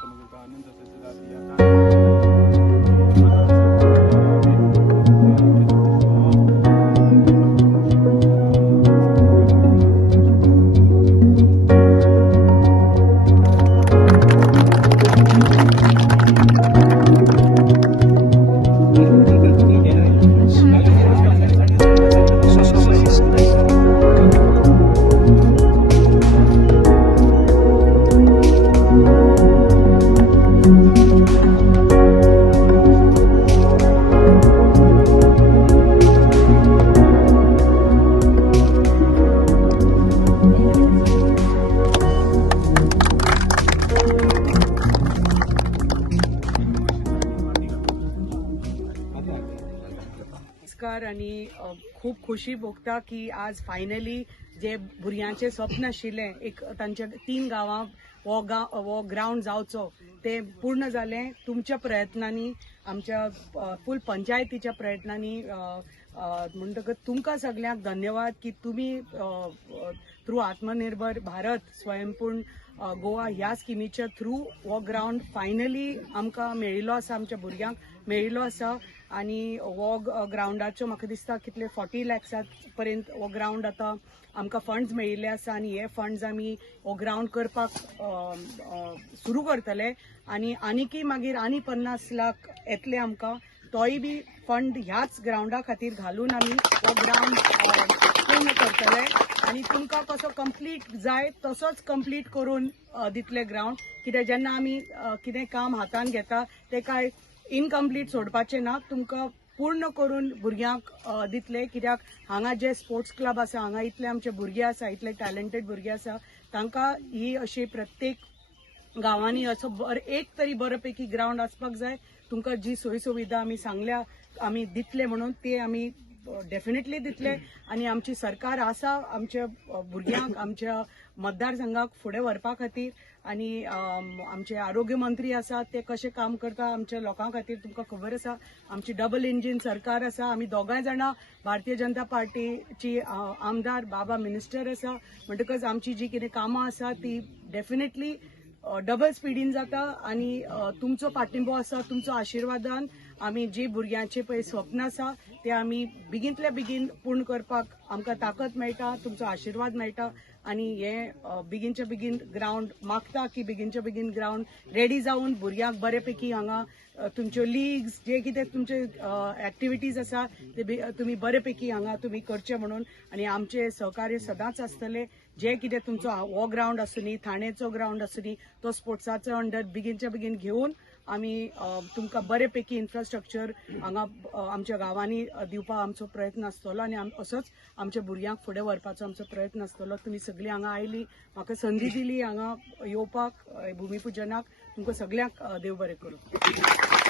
जाता म्हाका आनंद जाता नमस्कार आणि खूप खुशी भोगता की आज फायनली जे भुरग्यांचे स्वप्न आशिल्लें एक तांच्या 3 गांवां वो ग्राउंड जावचो ते पूर्ण जालें तुमच्या प्रयत्नांनी आमच्या फूल पंचायतीच्या प्रयत्नांनी म्हणटकच तुमकां सगळ्यांक धन्यवाद की तुमी थ्रू आत्मनिर्भर भारत स्वयंपूर्ण गोवा ह्या स्किमीच्या थ्रू वो ग्राउंड फायनली आमकां मेळिल्लो आसा आमच्या भुरग्यांक मेळिल्लो आसा आणि वो ग्राउंडाचो म्हाका दिसता कितले 40 लाखसा पर्यंत वो ग्राउंड आतां आमकां फंड्स मेळिल्ले आसा आणि हे फंड्स आमी हो ग्राउंड करपाक सुरू करतले आणि आनीकय मागीर आनी 50 लाख येतले आमकां तोय बी फंड ह्याच ग्राउंडा खातीर घालून आमी हो ग्राउंड पूर्ण करतले आणि तुमकां कसो कंप्लीट जाय तसोच कंप्लीट करून दितले ग्राउंड कित्याक जेन्ना आमी कितें काम हातान घेता ते काय इनकम्प्लीट सोडपाचे ना तुमकां पूर्ण करून भुरग्यांक दितले कित्याक हांगा जे स्पोर्ट्स क्लब आसा हांगा इतले आमचे भुरगे आसा इतले टॅलंटेड भुरगे आसा तांकां ही अशी प्रत्येक गांवांनी असो एक तरी बऱ्यापैकी ग्राउंड आसपाक जाय तुमकां जी सोयी सुविधा आमी सांगल्या आमी दितले म्हणून ते आमी डेफिनेटली दितले आणि आमची सरकार आसा आमच्या भुरग्यांक आमच्या मतदारसंघाक फुडें व्हरपा खातीर आणि आमचे आरोग्य मंत्री आसा ते कशें काम करता आमच्या लोकां खातीर तुमकां खबर आसा आमची डबल इंजिन सरकार आसा आमी दोगांय जाणां भारतीय जनता पार्टीची आमदार बाबा मिनिस्टर आसा म्हणटकच आमची जी कितें कामां आसा ती डेफिनेटली डबल स्पिडीन जाता आणि तुमचो पाठिंबो आसा तुमचो आशिर्वादान आमी जी भुरग्यांचे पळय स्वप्न आसा ते आमी बेगींतल्या बेगीन पूर्ण करपाक आमकां ताकद मेळटा तुमचो आशिर्वाद मेळटा आणि हे बेगीनच्या बेगीन ग्राउंड मागता की बेगीनच्या बेगीन ग्राउंड रेडी जावन भुरग्यांक बरेपैकी हांगा तुमच्यो लिग्स जे कितें तुमचे एक्टिविटीज आसा ते तुमी बरेपैकी हांगा तुमी करचे म्हणून आणि आमचे सहकार्य सदांच आसतले जे कितें तुमचो हो ग्राउंड आसुनी ठाणेचो ग्राउंड आसुनी तो स्पोर्ट्साचो अंडर बेगीनच्या बेगीन घेवन आमी तुमकां बरेपैकी इन्फ्रास्ट्रक्चर हांगा आमच्या गांवांनी दिवपाक आमचो प्रयत्न आसतलो आणि असोच आमच्या भुरग्यांक फुडें व्हरपाचो आमचो प्रयत्न आसतलो तुमी सगळीं हांगा आयली म्हाका संदी दिली हांगा येवपाक भुमिपुजनाक तुमकां सगळ्यांक देव बरें करूं.